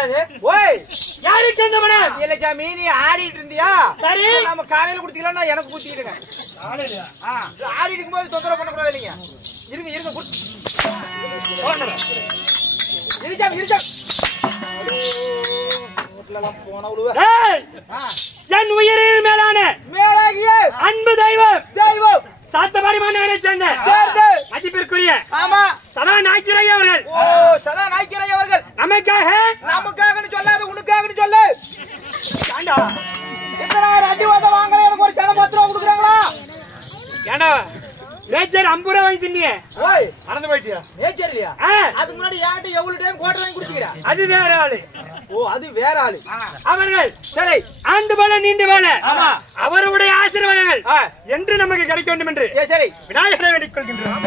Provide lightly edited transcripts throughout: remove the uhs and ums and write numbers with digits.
என்னது ஓய் யாருக்கு என்ன பண்ண இல்ல சாமி நீ ஆடிட்டு இருந்தியா சரி நம்ம காலையில குடுத்தீங்களா எனக்கு குடுத்திடுங்க காலையில ஆடிட்டு இருக்கும்போது தொந்தரவு பண்ண கூடாது நீங்க இருங்க இருங்க என் உயிரின் மேலான மேலாகிய அன்பு தெய்வம் தெய்வம் சாத்தபாடி மன்னரை சேர்ந்த மதிப்பிற்குரிய ஆமா சதா நாய்க்கிரை அவர்கள் சதா நாய்க்கிரை அவர்கள் நமக்காக சொல்லாத உனக்காக சொல்லு எத்தனை அடிவாதம் வாங்கல எனக்கு ஒரு சன 10 ரூபா கொடுக்குறாங்களா ஏண்டா நேச்சர் 50 ரூபா வாங்கி தின்னியே ஓய் மறந்து போயிட்டியா நேச்சர் இல்லையா அதுக்கு முன்னாடி யார்கிட்ட எவ்வளவு டைம் கோட்டை வாங்கி குடிச்சிக்கிறா அது வேற ஆளு அது வேற ஆளு அவர்கள் சரி ஆண்டு போல நீண்டு போல அவருடைய ஆசீர்வாதங்கள் என்று நமக்கு கிடைக்க வேண்டும் என்று சரி விநாயகரை வேண்டிக் கொள்கின்றோம்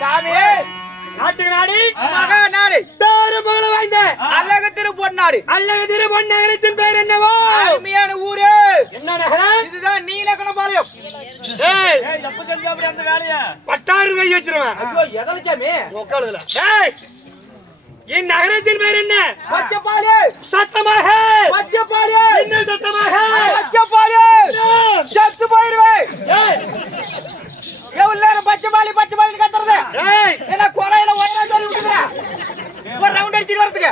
சாமி நாட்டு நாடு மகா நாடு பேரு புகழ் வாய்ந்த அழகு திருப்பொன்னாடு அழகு திருப்பொன்னகரத்தின் பெயர் என்னவோ அருமையான ஊரு என்ன நகரம் இதுதான் நீலகணபாளையம் அந்த வேலைய பட்டாறு கை வச்சிருவேன் ஐயோ எதல சாமி உட்காருதுல இந்நகரத்தின் பேர் என்ன பச்சைப்பாலி சத்தமாக பச்சைப்பாலி இன்னும் சத்தமாக பச்சைப்பாலி செத்து போயிருவேன் எவ்வளவு நேரம் பச்சைப்பாலி கத்துறது என்ன கொலையில ஒயரா சொல்லி விட்டுக்கிறேன் ஒரு ரவுண்ட் அடிச்சுட்டு வரதுக்கு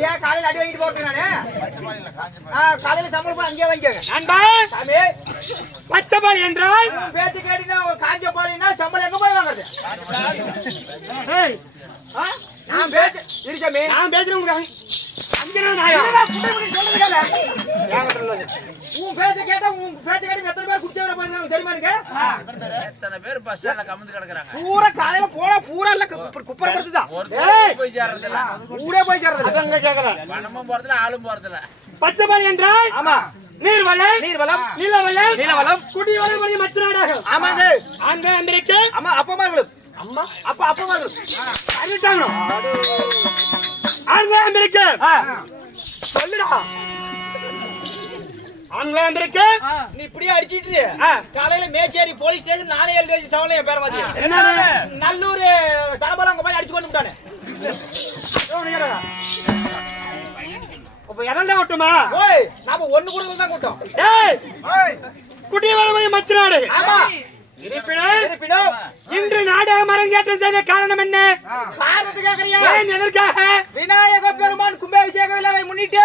ஏன் காலையில அடி வாங்கிட்டு போறேன் நானு காலையில சம்பளம் போய் அங்கேயே வாங்கிக்கோங்க சாமி பச்சைப்பாலி என்றால் பேச்சு கேட்டீங்கன்னா காஞ்ச பாலினா சம்பளம் எங்க போய் வாங்குறது நான் பேசுறேன் உங்களுக்கு உன் பேச்ச கேட்டா உன் பேச்ச கேட்டு எத்தனை பேர் குடிச்சவரை போயிருந்தாங்க தெரியுமா எனக்கு எத்தனை பேர் பஸ் ஸ்டாண்ட்ல கமந்து கிடக்குறாங்க பூரா காலையில போனா பூரா இல்ல குப்பரப்படுத்துதான் போய் சேர்றதில்ல ஊரே போய் சேர்றதில்ல அங்க கேக்கல பணமும் போறதில்ல ஆளும் போறதில்ல பச்சைப்பாலி என்றால் ஆமா நீர்வளம் நீலவளம் குடிவளம் மற்ற நாடாகும் ஆமாங்க அங்க அமெரிக்கா அம்மா அப்பமார்களும் அம்மா அப்பமார்களும் அறிவிட்டாங்க அங்க அமெரிக்கா சொல்லுடா ஆங்கில அமெரிக்கா நீ இப்படியே அடிச்சிட்டு காலையில மேச்சேரி போலீஸ் ஸ்டேஷன் நானே எழுதி வச்சு சவலை என் பேரை மாத்தி என்ன நல்லூர் தடபால அங்க போய் அடிச்சு கொண்டு விட்டானே அப்ப எதல்டா ஓட்டுமா ஓய் நாம ஒண்ணு கூட தான் கூட்டம் ஏய் குடிவளம் மற்ற நாடு ஆமா இருப்பினும் இன்று நாடகம் அரங்கேற்றம் செய்த காரணம் என்ன காரணத்துக்கு கேக்குறியா எதற்காக விநாயக பெருமான் கும்பாபிஷேக விழாவை முன்னிட்டு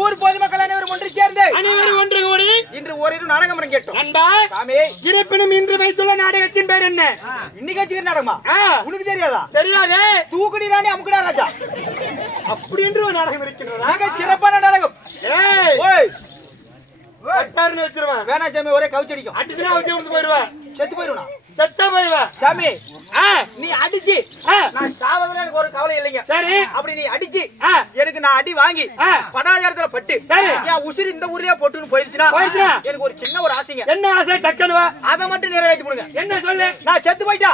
ஊர் பொதுமக்கள் அனைவரும் ஒன்று சேர்ந்து அனைவரும் ஒன்று கூடி இன்று ஓரிரு நாடகம் அரங்கேற்றோம் நண்பா சாமி இருப்பினும் இன்று வைத்துள்ள நாடகத்தின் பேர் என்ன இன்னைக்கு வச்சுக்கிற நாடகமா உனக்கு தெரியாதா தெரியாதே தூக்குடி ராணி அமுக்குடா ராஜா அப்படி என்று ஒரு நாடகம் இருக்கின்றதா மிக சிறப்பான நாடகம் ஓய் பட்டாருன்னு வச்சிருவேன் வேணா சாமி ஒரே கவுச்சடிக்கும் அடிச்சுனா வச்சு விட்டு போயிருவேன் செத்து போயிருவா செத்த போயிருவேன் சாமி நீ அடிச்சு நான் சாவதுல எனக்கு ஒரு கவலை இல்லைங்க சரி அப்படி நீ அடிச்சு எனக்கு நான் அடி வாங்கி படாத இடத்துல பட்டு என் உசிறு இந்த ஊர்லயே போட்டுன்னு போயிருச்சுன்னா எனக்கு ஒரு சின்ன ஒரு ஆசைங்க என்ன ஆசை டக்குனு அதை மட்டும் நிறைவேற்றி கொடுங்க என்ன சொல்லு நான் செத்து போயிட்டா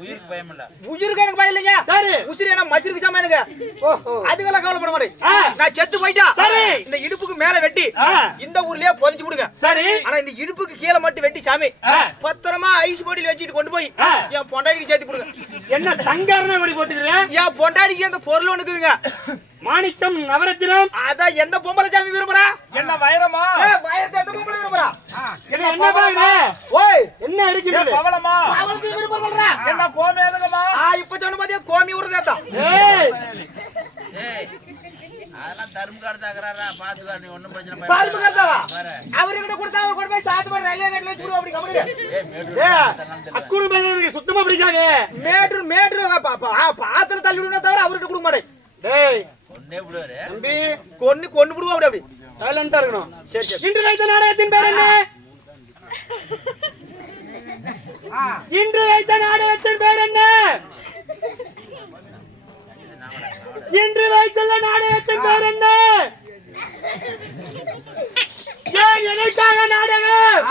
உயிருக்கு பயம் இல்ல உயிருக்கு எனக்கு பயம் இல்லைங்க சரி உசிறு என்ன மச்சிருக்கு சாம எனக்கு அதுக்கெல்லாம் கவலைப்பட மாட்டேன் நான் செத்து போயிட்டா இந்த இடுப்புக்கு மேல வெட்டி இந்த ஊர்லயே புதைச்சு கொடுங்க சரி ஆனா இந்த இடுப்புக்கு கீழே மட்டும் வெட்டி சாமி பத்திரமா ஐஸ் போட்டில வச்சுட்டு கொண்டு போய் என் பொண்டாடிக்கு சேர்த்து கொடுங்க என்ன சங்கரன கொடி போட்டுக்கிறேன் என் பொண்டாடிக்கு அந்த பொருள் ஒண்ணுக்குதுங்க மாணிக்கம் நவரத்தினம் அதான் எந்த பொம்பளை சாமி விரும்புறா என்ன வைரமா வைரத்தை எந்த பொம்பளை விரும்புறா என்ன பாருங்க ஓய் என்ன இருக்குது பவளமா பவளத்தை விரும்புறா என்ன கோமி எதுங்கம்மா இப்ப சொன்ன மாதிரியே கோமி உறதேதா ஏய் அதெல்லாம் தர்மகார தாக்கறாரா பாத்துடா நீ ஒண்ணும் பிரச்சனை இல்ல தர்மகாரவா அவர்கிட்ட கொடுத்தா அவர் கொண்டு போய் சாத்துமர் ரயில்வே கேட்ல வச்சு அப்படி கம்படுங்க அக்குரு மேல சுத்தமா பிடிக்காதே மேட்ரு பாத்திர தள்ளி விடுனா தவிர அவர்கிட்ட கொடுக்க மாட்டேன் டேய் கொன்னே விடுவாரு தம்பி கொன்னு விடுவா அப்படி சைலண்டா இருக்கணும் சரி சரி இன்று வைத்த நாடகத்தின் பேர் என்ன இன்று வைத்த நாடகத்தின் பேர் என்ன இன்று வைத்துள்ள நாடகத்தின் பேர் என்ன ஏன் எதற்காக நாடகம்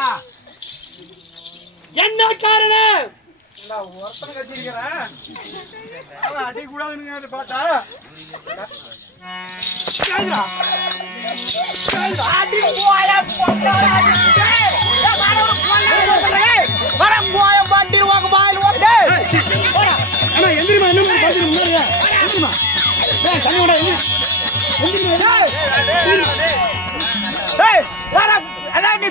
என்ன காரணம் நான் ஒருத்தன் கட்டிருக்கிறேன் அடி கூடாதுன்னு பார்த்தா அடி போயா நீ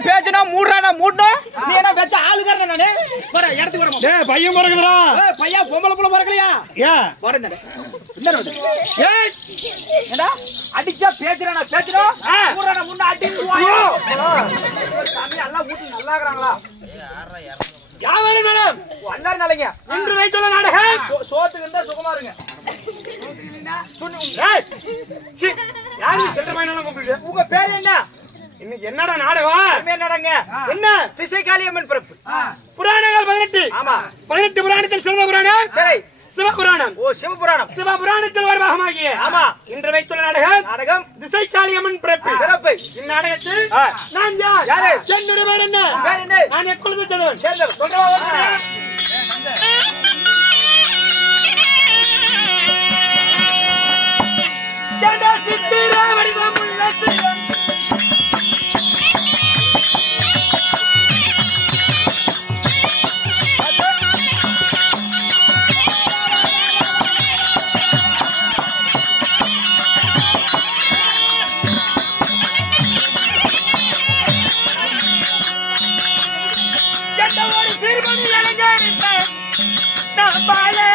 பேசுனா மூடுறானா மூடணும் நீ என்ன வச்ச ஆளுக்காரன நானே வர இடத்துக்கு வரமா டேய் பையன் பிறகுதுடா பையன் பொம்பளை புள்ள பிறக்கலையா ஏன் வரேன் என்ன நோடு ஏய் ஏடா அடிச்சா பேசுறானா மூடுறானா முன்ன அடி சாமி எல்லாம் ஊட்டி நல்லா இருக்கறாங்களா யாவரும் மேடம் எல்லாரும் நல்லங்க இன்று வைத்துள்ள நாடகம் சோத்துக்கு இருந்தா சுகமா இருங்க ஏய் சி யாரு செல்ற பையனால கூப்பிடுது உங்க பேர் என்ன இன்னைக்கு என்னடா நாடகம் என்ன நடங்க என்ன திசைகாளியம்மன் பிறப்பு புராணங்கள் 18 ஆமா 18 புராணத்தில் சிறந்த புராணம் சரி சிவபுராணம் ஓ சிவபுராணம் சிவபுராணத்தில் ஒரு பாகமாகிய ஆமா இன்று வைத்துள்ள நாடகம் திசைகாளியம்மன் பிறப்பு இந்நாடகத்தில் நான் யார் என்னுடைய பேர் என்ன நான் எப்பொழுது செல்வன் சித்திர வடிவமுள்ள சிவன் ஒரு சிறுமணி அலங்கரிப்பேன் நான் பாலே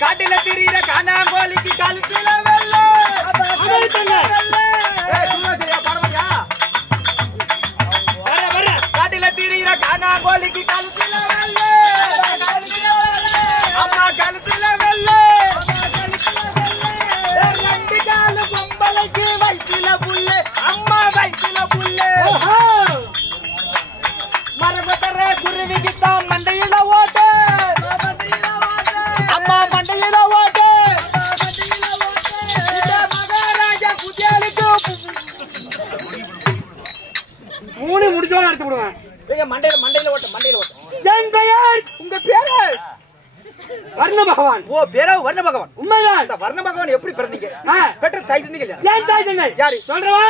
காட்டில திரியிற காணாங்கோலிக்கு கழுத்துல வெள்ள காட்டில திரியிற காணாங்கோலிக்கு கழுத்துல வெள்ள அம்மா கழுத்துல வெள்ள ரெண்டு காலு பொம்பளைக்கு வயிற்றுல புல்லு அம்மா வயிற்றுல புல்லு மரபத்தர குருவிக்கு தான் மண்டையில ஓட்டு அம்மா மண்டையில ஓட்டு மகாராஜா குதியாளுக்கு மூணு முடிச்சோட எடுத்து விடுவேன் மண்டையில ஓட்டு என் பெயர் உங்க பேரு வர்ண பகவான் ஓ பேரா வர்ண பகவான் உண்மைதான் இந்த வர்ண பகவான் எப்படி பிறந்தீங்க பெற்ற தாய் தந்தீங்க இல்லையா ஏன் தாய் தந்தை யாரு சொல்றவா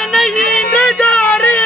என்னை இன்று தாரு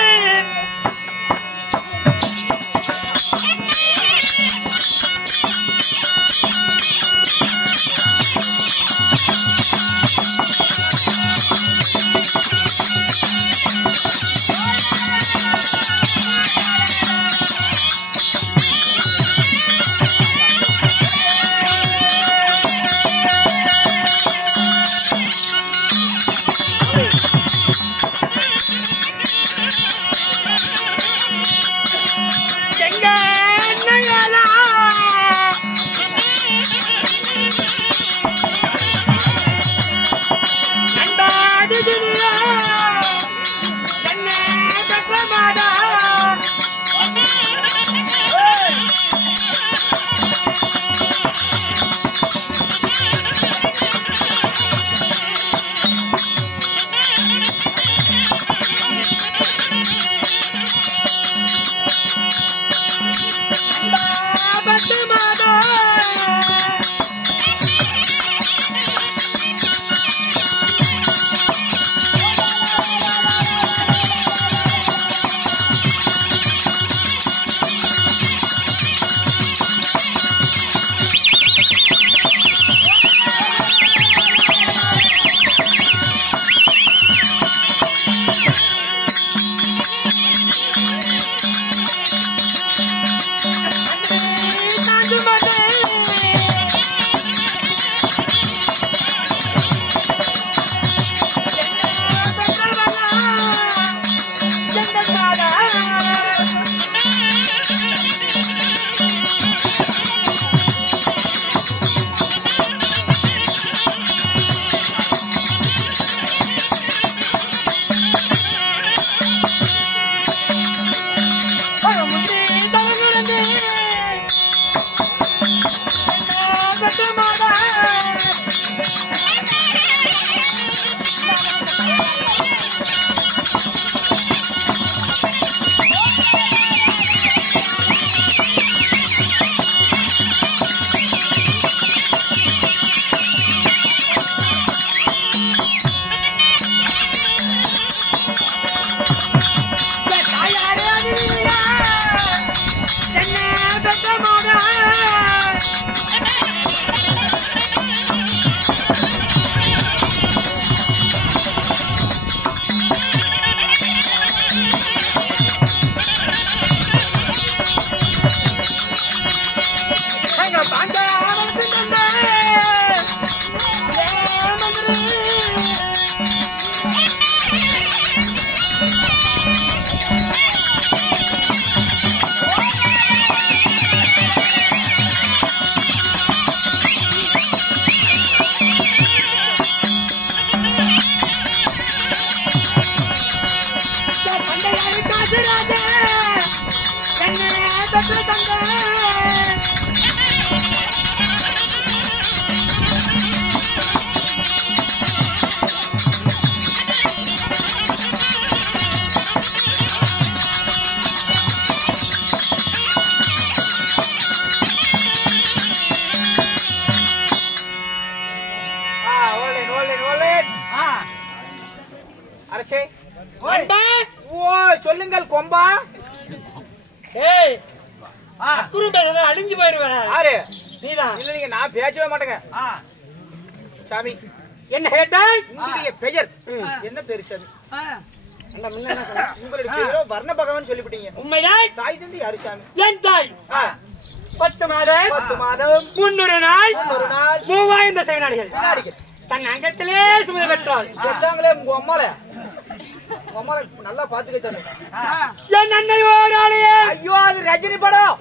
சொல்லுங்கள் கொம்பா. அழிஞ்சு போயிருவேன். நீதான். இல்ல நீங்க நான் பேசவே மாட்டேங்க. சாமி என்ன கேட்டாய்? உங்களுடைய பெயர் என்ன பேரு சாமி? உங்களுடைய பேரோ வர்ண பகவான் சொல்லிவிட்டீங்க. உண்மைதான். தாய் தந்தை யாரு சாமி? என் தாய் 10 மாதம் 300 நாள் 3000 செவிநாடிகள் தன் அங்கத்திலே சுமதி பெற்றாள். உங்க அம்மால நல்லா பாத்துக்க சாமி. என் அன்னை ஓராளையே. ஐயோ அது ரஜினி படம்.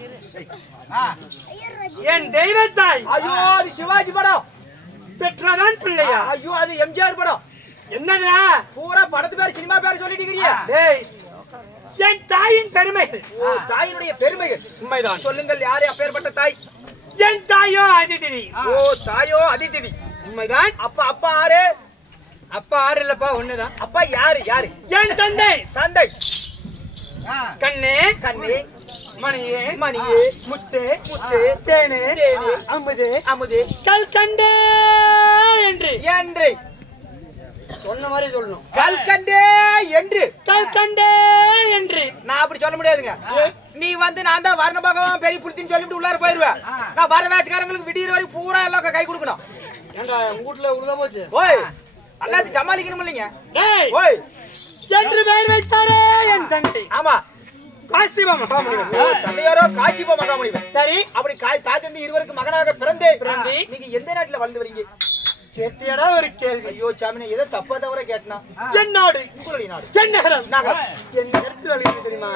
என் தெய்வத்தாய். ஐயோ அது சிவாஜி படம். பெற்றதான் பிள்ளையா? ஐயோ அது எம்ஜிஆர் படம். என்னடா பூரா படத்து பேர் சினிமா பேர் சொல்லிட்டீங்க. டேய் என் தாயின் பெருமைகள். ஓ தாயினுடைய பெருமைகள். உண்மைதான். சொல்லுங்கள் யாரு அப்பேற்பட்ட தாய்? என் தாயோ அதிதிதி. ஓ தாயோ அதிதிதி. உண்மைதான். அப்பா ஆறு. அப்பா ஆறு இல்லப்பா ஒண்ணுதான். அப்பா யாரு? என் தந்தை. தந்தை கண்ணே கண்ணே மணியே மணியே முத்து முத்து தேனே தேனே அமுது அமுது கல்கண்டே என்று என்று சொன்ன மாதிரி சொல்லணும். கல்கண்டே என்று கல்கண்டே என்று நான் அப்படி சொல்ல முடியாதுங்க. நீ வந்து நான் தான் வர்ண பகவான் பெரிய புளித்தின்னு சொல்லிட்டு உள்ளார போயிருவேன். நான் வர வேச்சக்காரங்களுக்கு விடியற வரைக்கும் பூரா எல்லாம் கை கொடுக்கணும். ஏண்டா உங்க வீட்டுல உழுத போச்சு? ஓய் அல்லாது சமாளிக்கணும் இல்லைங்க. டேய் ஓய் என்று பெயர் வைத்தாரே என் தந்தை. ஆமா காசிப மகாமுனிவர். தந்தையாரோ காசிப மகாமுனிவர். சரி அப்படி தாத்தந்தி இருவருக்கு மகனாக பிறந்து நீங்க எந்த நாட்டுல வளர்ந்து வரீங்க? கேட்டியடா ஒரு கேள்வி. ஐயோ சாமி ஏதோ தப்பா தவற கேட்டனா? என் நாடு உங்களுடைய நாடு. என் நகரம் நகரம். என் நகரத்தில் வளர்ந்து தெரியுமா?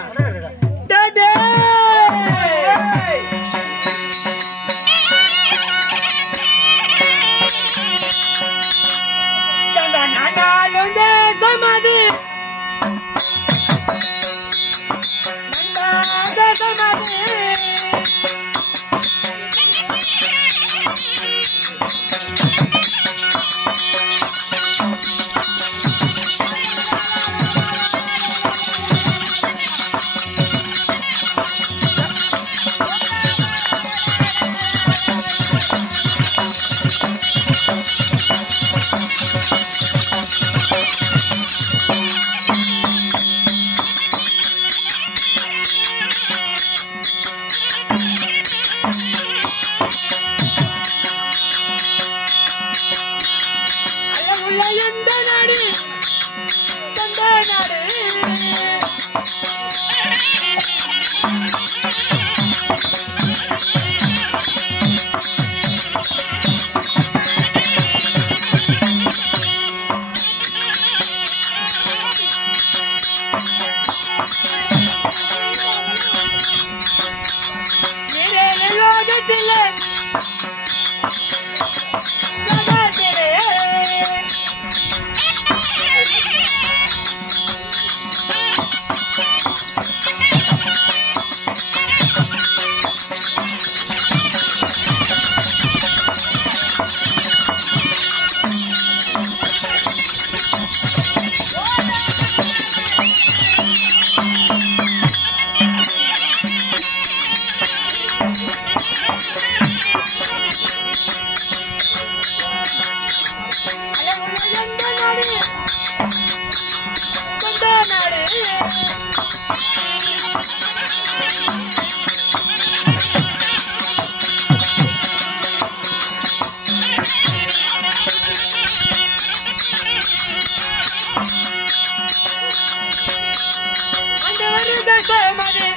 தேசமது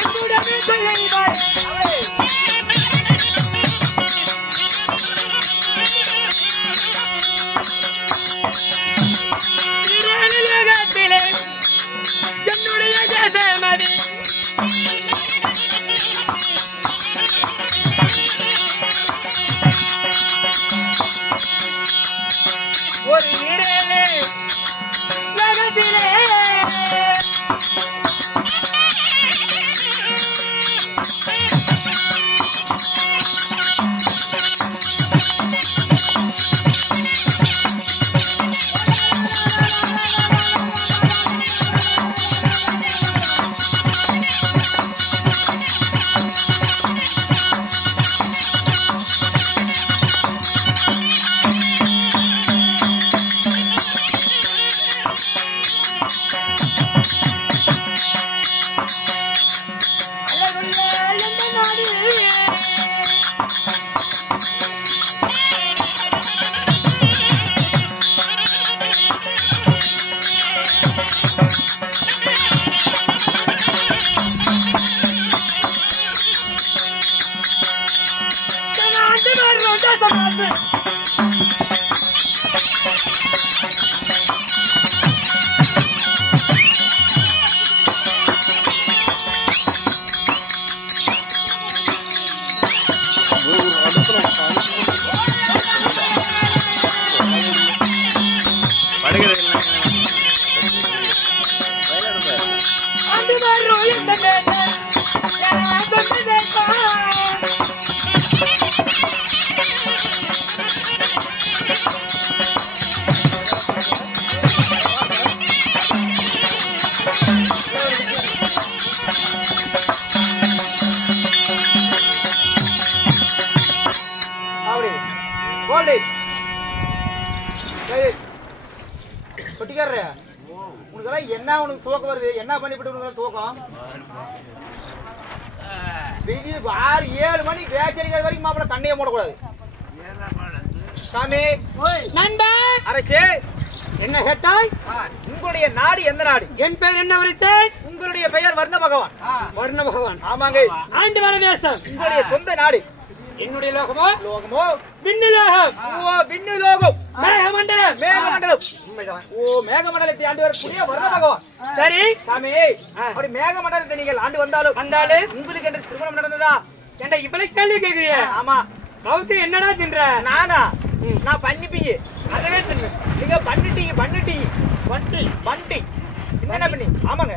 அன்புடனே சொல்லுங்கள் உலகத்திலே என்னுடைய தேசமது ஒரு இரவு உலகத்திலே என்ன உனக்கு தூக்கம் வருது? என்ன பண்ணிவிட்டு உனக்கு தூக்கம்? 6-7 மணி வேச்சரிக்கிற வரைக்கும் மாப்பிள்ள கண்ணையே மூடக்கூடாது. சாமி நண்பா அரசே என்ன கேட்டாய்? உங்களுடைய நாடு எந்த நாடு? என் பெயர் என்ன உரைத்தேன்? உங்களுடைய பெயர் வர்ண பகவான். வர்ண பகவான். ஆமாங்க. ஆண்டு வர தேசம். உங்களுடைய சொந்த நாடு? என்னுடைய லோகமோ லோகமோ விண்ணுலோகம். ஓ விண்ணுலோகம். மேகமண்டலம். மேகமண்டலம். உண்மைதான். ஓ மேகமண்டலத்தை ஆண்டு வரக்கூடிய வர்ண பகவான். சரி சாமி அப்படி மேகமண்டலத்தை நீங்கள் ஆண்டு வந்தாலும் உங்களுக்கு என்று திருமணம் நடந்ததா? ஏண்டா இவ்வளவு கேள்வி கேக்குறிய? ஆமா. கவுத்து என்னடா தின்ற? நானா? நான் பண்ணிப்பீங்க. அதவே தின்னு. நீங்க பண்ணிட்டீங்க பண்டி என்ன பண்ணி? ஆமாங்க.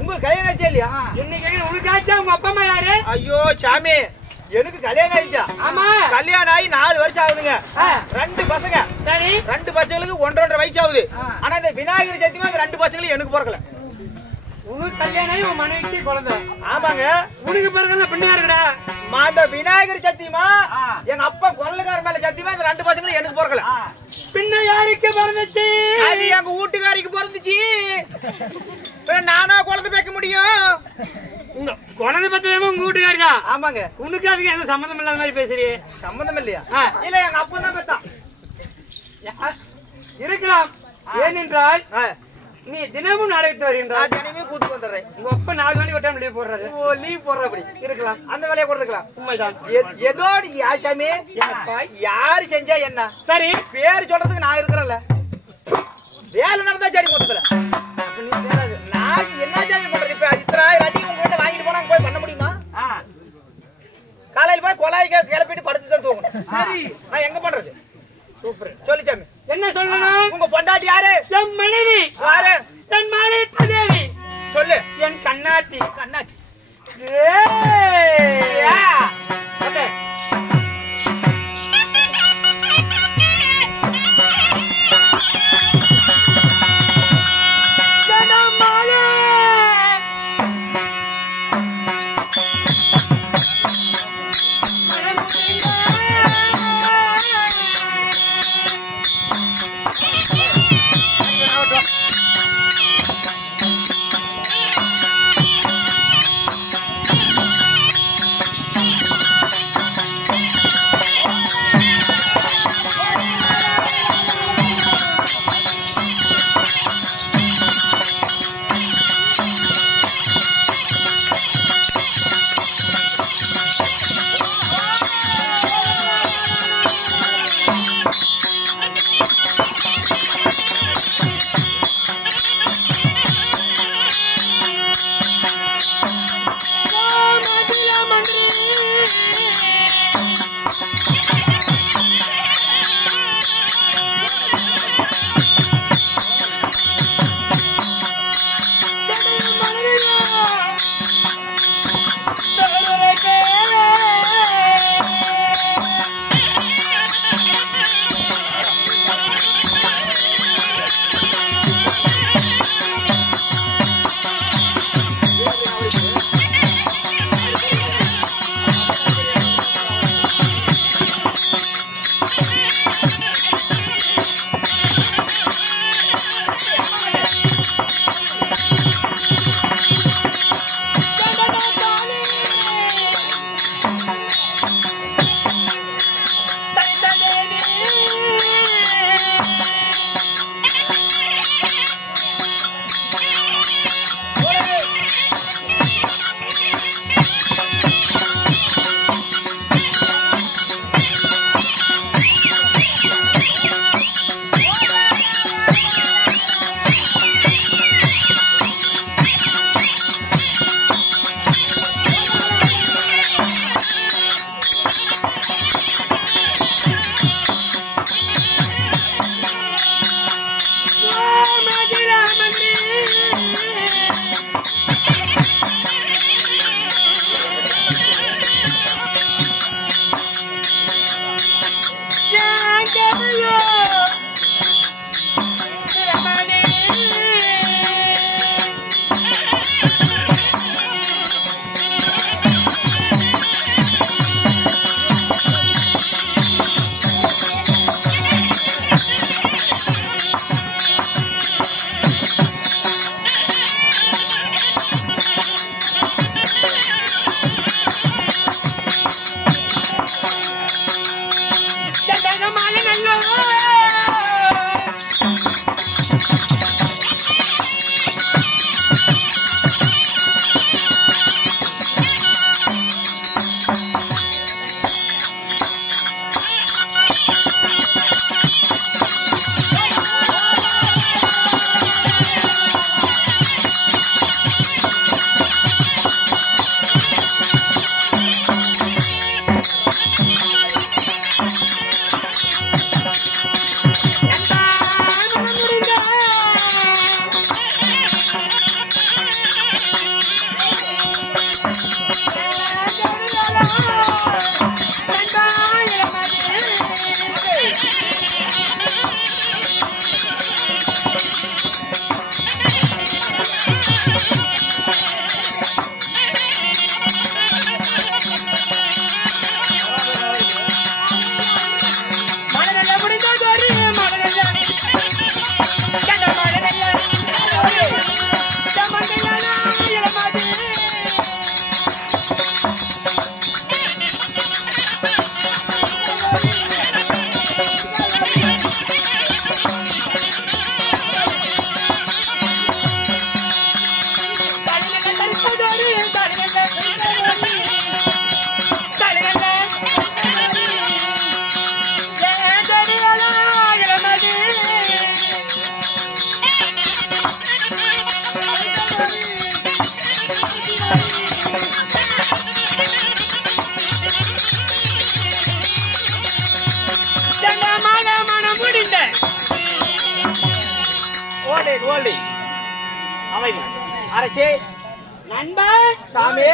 உங்களுக்கு கல்யாணம் ஆச்சா இல்லையா? என்ன கேக்குற? உனக்கு ஆச்சா? உங்க அப்பா அம்மா யாரு? ஐயோ சாமி எனக்கு கல்யாணம் ஆயிடுச்சா? ஆமா. கல்யாணம் ஆகி 4 வருஷம் ஆகுதுங்க. 2 பசங்க. சரி 2 பசங்களுக்கு 1.5 வயசு ஆகுது. ஆனா இந்த விநாயகர் சதுர்த்தி அந்த 2 பசங்களும் எனக்கு பிறக்கல. உனக்கு கல்யாணம் ஆகி உன் மனைவிக்கு குழந்தை. ஆமாங்க. உனக்கு பிறகு பின்ன இருக்குடா. அந்த விநாயகர் சத்தியமா எங்க அப்பா கொள்ளக்கார மேல சத்தியமா இந்த 2 பசங்களும் எனக்கு பிறக்கல. பின்ன யாருக்கு பிறந்துச்சு? அது எங்க வீட்டுக்காரிக்கு பிறந்துச்சு. நானா குழந்தை பேக்க முடியும்? உங்க குழந்தை பத்திரமா உங்க வீட்டுக்காரியா? ஆமாங்க. உனக்கு அதுக்கு எந்த சம்பந்தம் இல்லாத மாதிரி பேசுறியே? சம்பந்தம் இல்லையா? இல்ல எங்க அப்பா தான் பெத்தான். இருக்கலாம். ஏனென்றால் நீ தினமும் நாடகத்து வருகின்றாய். தினமே கூத்து வந்துடுறேன். உங்க அப்பா 4 மணி ஒரு டைம் லீவ் போடுறாரு. ஓ லீவ் போடுற அப்படி இருக்கலாம். அந்த வேலையை கூட இருக்கலாம். உண்மைதான். ஏதோ யாசாமி யாரு செஞ்சா என்ன? சரி பேர் சொல்றதுக்கு நான் இருக்கிறேன்ல. வேலை நடந்தா சரி மொத்தத்துல. நான் என்ன சாமி பண்றது? இப்ப இத்தனை அடி உங்ககிட்ட வாங்கிட்டு போனா போய் பண்ண முடியுமா? காலையில போய் கொலாய் கிளப்பிட்டு படுத்து தான் தூங்கணும். சரி நான் எங்க பண்றது? சூப்பர். சொல்லு சாமி. என்ன சொல்லணும்? உங்க பொண்டாட்டி யாரு? என் மனைவி. யாரு? என் மாலையிட்ட தேவி. சொல்லு. என் கண்ணாட்டி. கண்ணாட்டி. மனம் முடிந்த ஓல்டி அமைதி அரசே நண்பா சாமி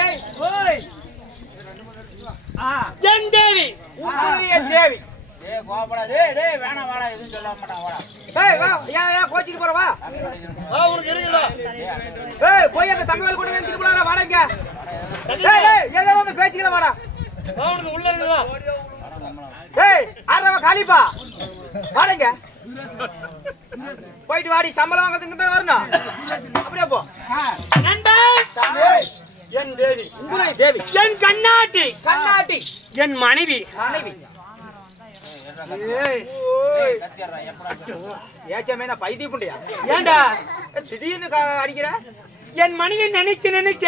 என் தேவி உங்களுடைய தேவி டேய் கோபடா டேய் வேணாம் வாடா எதுவும் சொல்ல மாட்டான் வாடா ஏய் வா ஏன் கோச்சிட்டு போற வா உனக்கு இருக்குல்ல ஏய் போய் அந்த தங்கவேல் கூட வந்து திருப்பலாம் வாடங்க ஏய் ஏதோ வந்து பேசிக்கலாம் வாடா உனக்கு உள்ள இருக்குதா ஏய் ஆறவ காலிப்பா வாடங்க போயிட்டு வாடி சம்பளம் வாங்குறதுக்கு தான் வரணும் அப்படியே போ நண்பா சாமி என் தேவி உங்களுடைய தேவி என் கண்ணாட்டி என் மனைவி மனைவி ஏய் கத்தியறா எப்படா ஏச்சமே நான் பைத்தியம் புண்டியா ஏண்டா திடீர்னு அடிக்கிற என் மனைவி நினைக்க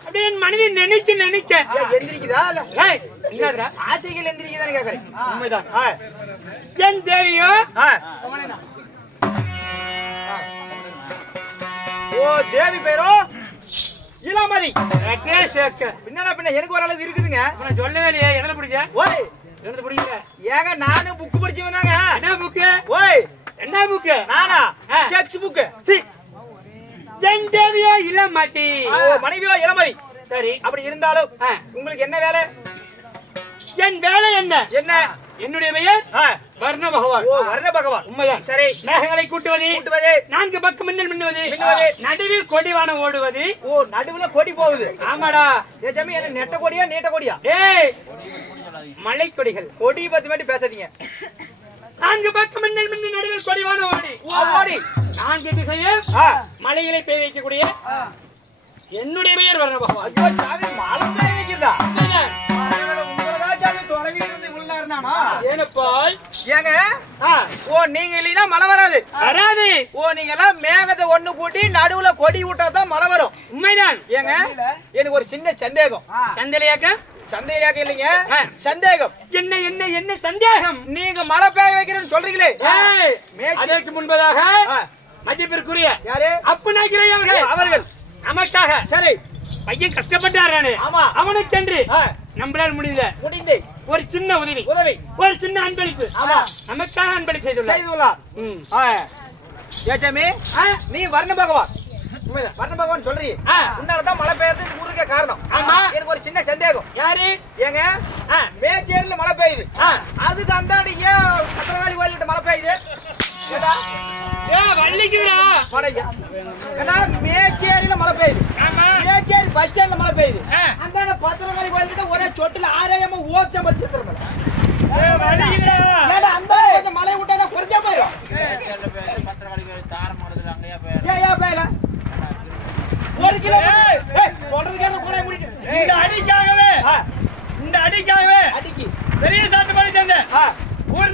அப்படியே என் மனைவி நினைக்க எந்திரிக்குதா இல்ல ஏய் என்னடா ஆசைகள் எந்திரிக்குதான்னு கேக்குறேன் உண்மைதான் என் தேவியோ ஓ தேவி பேரோ இளமதி ரெட்டே சேக்க பின்னால பின்ன எனக்கு ஒரு அளவு இருக்குதுங்க நான் சொல்லவே இல்லையே எதுல பிடிச்ச ஓய் எதுல பிடிக்கல ஏங்க நானும் புக் படிச்சவன் தாங்க என்ன புக்கு ஓய் என்ன புக்கு நானா செக்ஸ் புக் என் தேவியோ இல்ல மாட்டி ஓ மனைவியோ இளமதி சரி அப்படி இருந்தாலும் உங்களுக்கு என்ன வேலை என் வேலை என்ன என்ன என்னுடைய பெயர் வர்ண பகவான் ஓ வர்ண பகவான் உண்மைதான் சரி மேகங்களை கூட்டுவது கூட்டுவது நான்கு பக்கம் மின்னல் மின்னுவது மின்னுவது நடுவில் கொடிவானம் ஓடுவது ஓ நடுவுல கொடி போகுது ஆமாடா ஏஜாமி என்ன நெட்ட கொடியா நீட்ட கொடியா ஏய் மலை கொடிகள் கொடி பத்தி மட்டும் பேசாதீங்க நான்கு பக்கம் மின்னல் மின்னு நடுவில் கொடிவானம் ஓடி ஓடி நான்கு திசையில் மலைகளை பெய்ய வைக்கக்கூடிய என்னுடைய பெயர் வர்ண பகவான் ஐயோ சாமி மலை பெய்ய வைக்கிறதா உண்மைதான். உங்களதா சாமி தொலைவி இருந்து உள்ள இருந்தானா ஏனப்பால் ஏங்க ஓ நீங்க இல்லைன்னா மழை வராது வராது ஓ நீங்க எல்லாம் மேகத்தை ஒண்ணு கூட்டி நடுவுல கொடி விட்டாதான் மழை வரும் உண்மைதான் ஏங்க எனக்கு ஒரு சின்ன சந்தேகம் சந்தலையாக்க சந்தேகம் இல்லைங்க சந்தேகம் என்ன என்ன என்ன சந்தேகம் நீங்க மழை பெய்ய வைக்கிறேன்னு சொல்றீங்களே அதற்கு முன்பதாக மதிப்பிற்குரிய யாரு அப்பனாகிறே அவர்கள் நமக்காக சரி பையன் கஷ்டப்பட்டாரானே ஆமா. அவனுக்கென்று நம்மளால் முடியல முடிந்து ஒரு சின்ன உதவி ஒரு சின்ன அன்பளிப்பு ஆமா நமக்காக அன்பளிப்பு செய்துள்ளார் செய்துள்ளார் ஏச்சாமி நீ வர்ண பகவான் வர்ண பகவான் சொல்றீ உன்னாலதான் மழை பெய்யறது இந்த ஊருக்கே காரணம் ஆமா. எனக்கு ஒரு சின்ன சந்தேகம் யாரு ஏங்க மேச்சேரியில மழை பெய்யுது அதுக்கு அந்தாடி ஏன் பத்திரகாளி கோயில்கிட்ட மழை பெய்யுது ஏடா வள்ளிக்குறா ஏன்னா மேச்சேரியில மழை பெய்யுது மேச்சேரி பஸ் ஸ்டாண்ட்ல மழை பெய்யுது அந்த பத்திரகாளி கோயில்கிட்ட ஒரே சொட்டுல ஆராயமா ஓத்த பச்சு ஏடா அந்த கொஞ்சம் மழை விட்டா குறைஞ்சா போயிடும் பத்திரகாளிக்கு தாரம் போடுறது அங்கேயே போய் ஏன் பேயல 1 கிலோமீட்டர் சொல்றதுக்கு கூட முடியும் இந்த அடிக்காகவே அடிக்கி பெரிய சாட்டு பண்ணி தந்தேன் ஊர்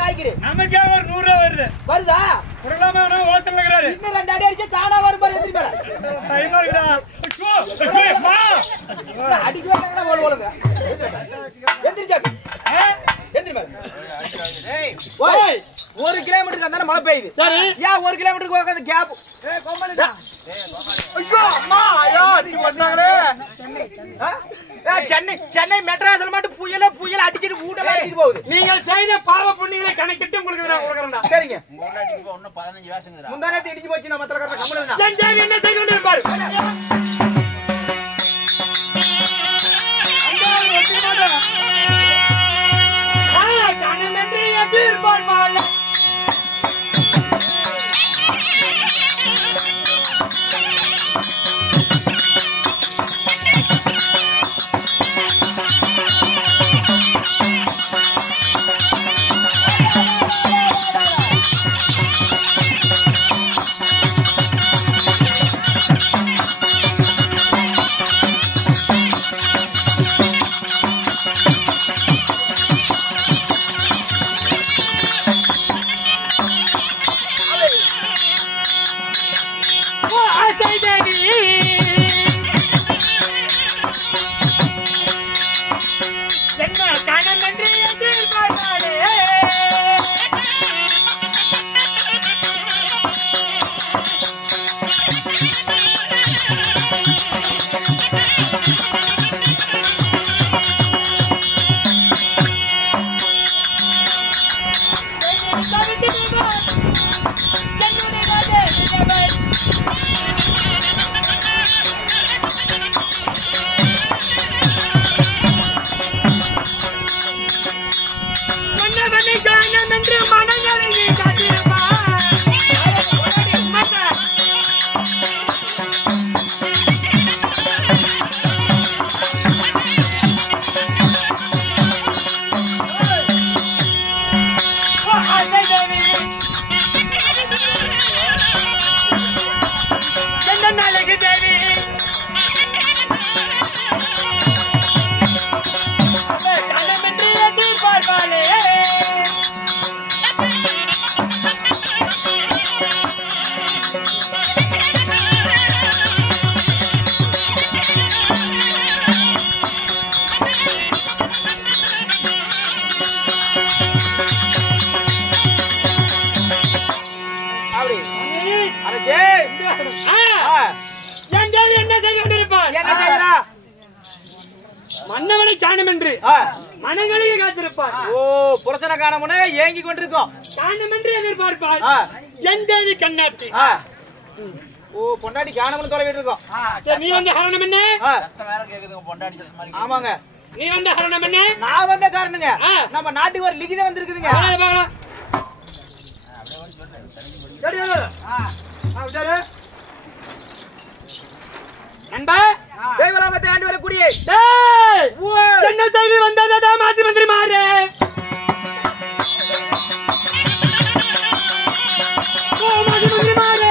நாய்க்கு நமக்கே ஒரு 100 ரூபாய் வருது வருதா குடலாமா ஓசல் இருக்கிறாரு இன்னும் 2 அடி அடிச்சு தானா வரும் பாரு எந்திரி மேல அடிக்கு வேணா ஓடுங்க எந்திரிச்சா எந்திரி மேல 1 கிலோமீட்டருக்கு அந்த மழை பெய்யுது சரி ஏன் 1 கிலோமீட்டருக்கு உட்கார்ந்து கேப் ஐயோ அம்மா ஐயோ அடி பண்ணாங்களே சென்னை மெட்ராஸ்ல மட்டும் புயல அடிச்சிட்டு ஊட்டெல்லாம் அடிச்சிட்டு போகுது நீங்கள் செய்த பாவ புண்ணியங்களை கணக்கிட்டு உங்களுக்கு நான் கொடுக்கறேன்டா சரிங்க முன்னாடி இன்னும் 15 வருஷம் முந்தானத்தை இடிச்சு போச்சு நான் மத்தல கரெக்டா கம்பளம் என் தேவி என்ன செய்து கொண்டிருப்பார் கணமென்று எப்படி இருப்பார் மாலை மன்னவனை காணும் என்று மனங்களில் காத்திருப்பார். ஓ புருஷனை காணமுனே ஏங்கி கொண்டிருக்கோம். காணும் என்று எதிர்பார்ப்பார். என் தேவி கண்ணாட்டி. ஓ பொண்டாட்டி காணமுன்னு தொலைவிட்டு இருக்கோம். சரி, நீ வந்த காரணம் என்ன? ஆமாங்க, நீ வந்த காரணம் என்ன? நான் வந்த காரணங்க நம்ம நாட்டுக்கு ஒரு லிகிதம் வந்திருக்குதுங்க. நண்பா, தேவலோகத்தை ஆண்டு வரக்கூடிய என்ன செய்தி வந்ததா மாசி மந்திரி மாறு? மாசி மந்திரி மாறு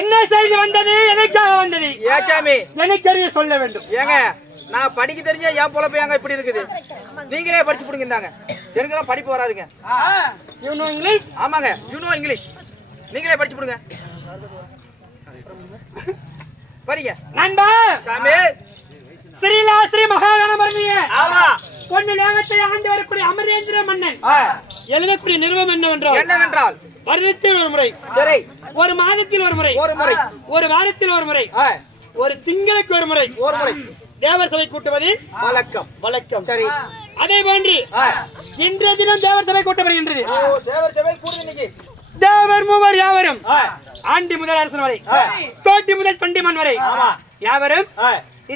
என்ன செய்தி வந்தது? எனக்காக வந்தது. ஏச்சாமி எனக்கு சொல்ல வேண்டும். ஏங்க நான் படிக்க தெரிஞ்ச என் பொழப்பு ஏங்க இப்படி இருக்குது? நீங்களே படிச்சு புடுங்கிருந்தாங்க. எனக்கெல்லாம் படிப்பு வராதுங்க. You know English? ஆமாங்க, யூ நோ இங்கிலீஷ். நீங்களே படிச்சு புடுங்க. படிங்க. நண்பா சாமி, ஸ்ரீலாஸ்ரீ மகாகணபதியே. ஆமா. பொன்னு லேகத்தை ஆண்டு வரக்கூடிய அமரேந்திர மன்னன் எழுதக்கூடிய நிறுவனம் என்னவென்றால் வருடத்தில் ஒரு முறை, சரி, ஒரு மாதத்தில் ஒரு முறை, ஒரு வாரத்தில் ஒரு முறை, ஒரு திங்களுக்கு ஒரு முறை தேவர் சபை கூட்டுவது வழக்கம். சரி, அதே போன்று இன்றைய தினம் தேவர் சபை கூட்டப்படுகின்றது. தேவர் சபை கூடுது. தேவர் மூவர் யாவரும் ஆண்டி முதல் அரசன் வரை, தோட்டி முதல் தொண்டிமன் வரை யாவரும்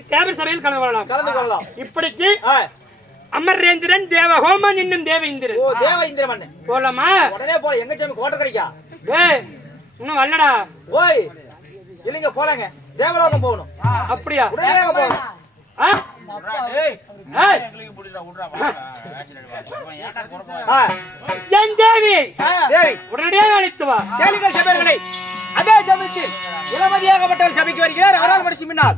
இத்தேவர் சபையில் கலந்து கொள்ளலாம். இப்படிக்கு அமரேந்திரன் தேவ ஹோமன் என்னும் தேவ இந்திரன். ஓ தேவ இந்திர மன்னன் போலாமா? உடனே போல. எங்க சாமி கோட்டை கிடைக்கா? ஏய் இன்னும் வரலடா. ஓய் இல்லங்க, போலாங்க. தேவலோகம் போகணும். அப்படியா? உடனே போகணும். என் தேவி உடனடியாக அழைத்து வா. கேளுங்கள் சபைகளை. அதே சமயத்தில் இளமதியாகப்பட்டவள் சபைக்கு வருகிறார். அவரால் படிச்சு முன்னால்